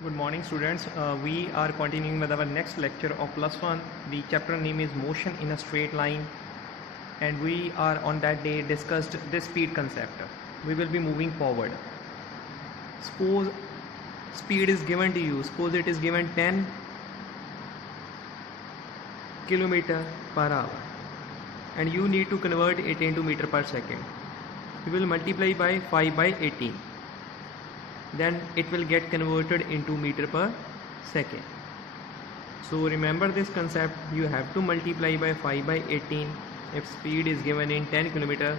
Good morning students. We are continuing with our next lecture of plus one. The chapter name is motion in a straight line, and we are on that day discussed the speed concept. We will be moving forward. Suppose speed is given to you. Suppose it is given 10 kilometer per hour and you need to convert it into meter per second. You will multiply by 5 by 18. Then it will get converted into meter per second. So remember this concept, you have to multiply by 5 by 18 if speed is given in 10 kilometer.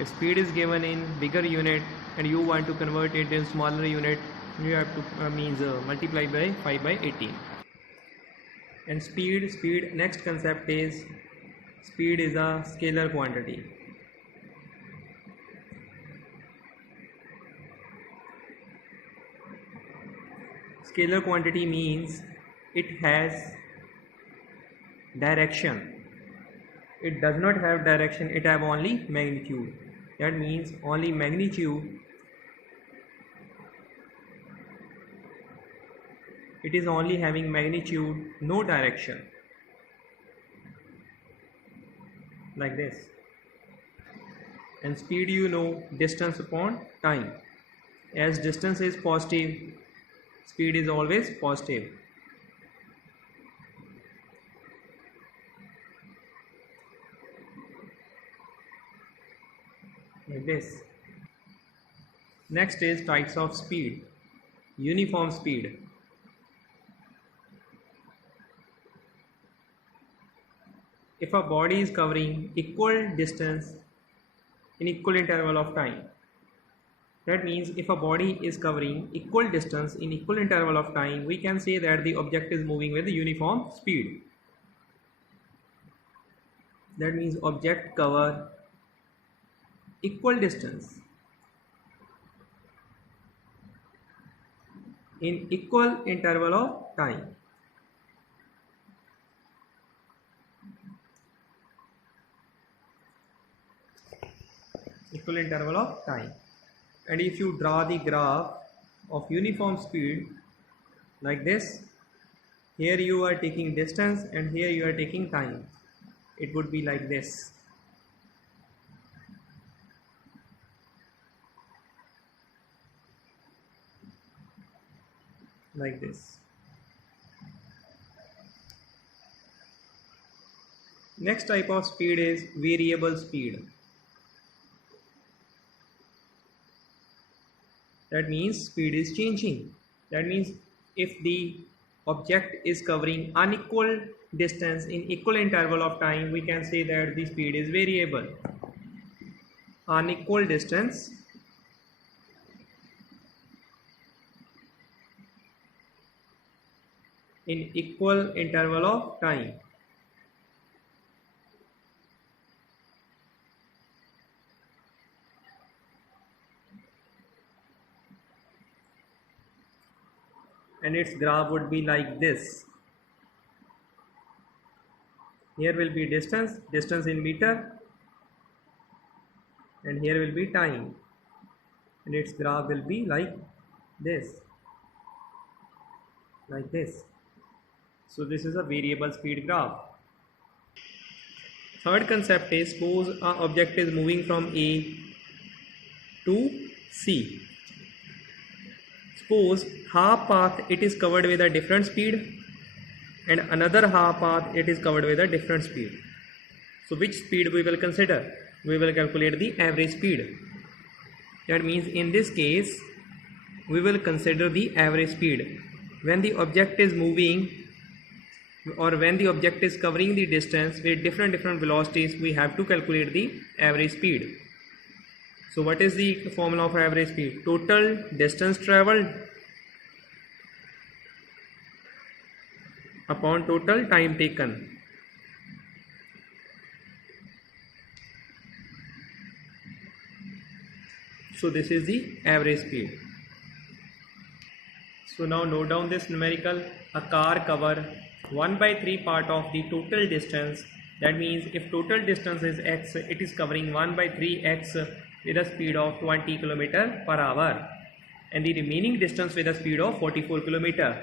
If speed is given in bigger unit and you want to convert it in smaller unit, you have to multiply by 5 by 18. And speed next concept is speed is a scalar quantity. Scalar quantity means it has direction. It does not have direction, it have only magnitude. That means only magnitude. It is only having magnitude, no direction. Like this. And speed, you know, distance upon time. As distance is positive, speed is always positive. Like this. Next is types of speed. Uniform speed. If a body is covering equal distance in equal interval of time, that means if a body is covering equal distance in equal interval of time, we can say that the object is moving with uniform speed. That means object cover equal distance in equal interval of time. Equal interval of time. And if you draw the graph of uniform speed like this, here you are taking distance and here you are taking time. It would be like this. Like this. Next type of speed is variable speed. That means speed is changing. That means if the object is covering unequal distance in equal interval of time, we can say that the speed is variable. Unequal distance in equal interval of time. And its graph would be like this. Here will be distance in meter, and here will be time, and its graph will be like this. Like this. So this is a variable speed graph. Third concept is, suppose an object is moving from A to C. Suppose half path it is covered with a different speed and another half path it is covered with a different speed. So which speed we will consider? We will calculate the average speed. That means in this case we will consider the average speed. When the object is moving or when the object is covering the distance with different velocities, we have to calculate the average speed. So what is the formula of average speed? Total distance traveled upon total time taken. So this is the average speed. So now note down this numerical. A car cover 1/3 part of the total distance. That means if total distance is x, it is covering 1/3 x with a speed of 20 km per hour. and the remaining distance with a speed of 44 km.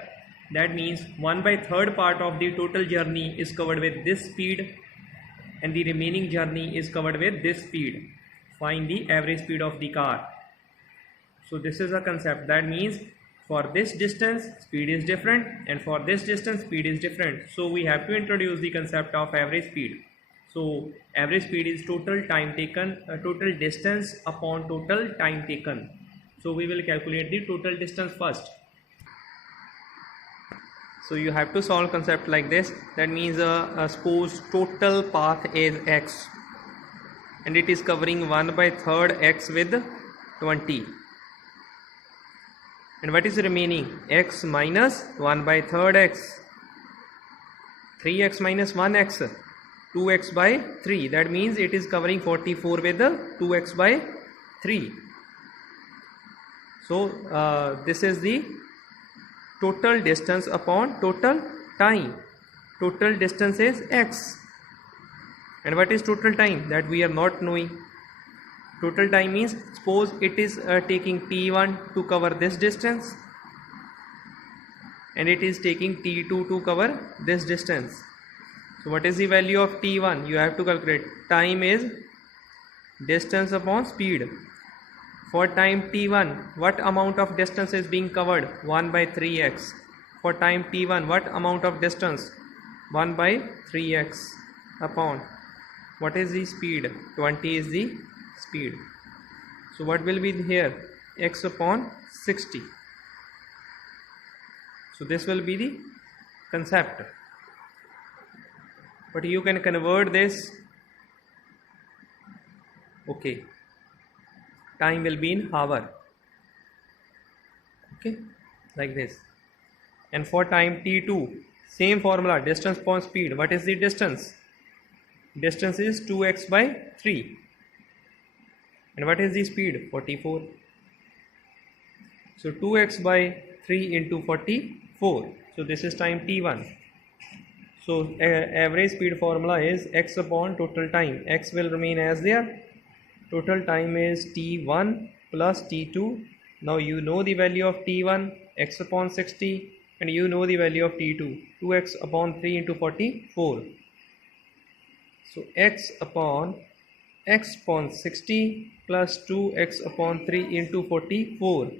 That means 1/3 part of the total journey is covered with this speed and the remaining journey is covered with this speed. Find the average speed of the car. So this is a concept. That means for this distance speed is different and for this distance speed is different. So we have to introduce the concept of average speed. So average speed is total time taken, total distance upon total time taken. So we will calculate the total distance first. So you have to solve concept like this. That means suppose total path is x and it is covering 1/3 x with 20. And what is remaining? X minus 1/3 x, 3x minus 1x, 2x by 3. That means it is covering 44 with the 2x by 3. So this is the total distance upon total time. Total distance is x. And what is total time? That we are not knowing. Total time means suppose it is taking t1 to cover this distance and it is taking t2 to cover this distance. So what is the value of t1? You have to calculate. Time is distance upon speed. For time t1, what amount of distance is being covered? 1/3x. For time t1, what amount of distance? 1/3x upon what is the speed? 20 is the speed. So what will be here? X upon 60. So this will be the concept. But you can convert this. Okay. Time will be in hour. Okay. Like this. And for time t2, same formula, distance upon speed. What is the distance? Distance is 2x by 3. And what is the speed? 44. So 2x by 3 into 44. So this is time t1. So average speed formula is x upon total time. X will remain as there. Total time is t1 plus t2. Now you know the value of t1, x upon 60, and you know the value of t2, 2x upon 3 into 44. So x upon 60 plus 2x upon 3 into 44.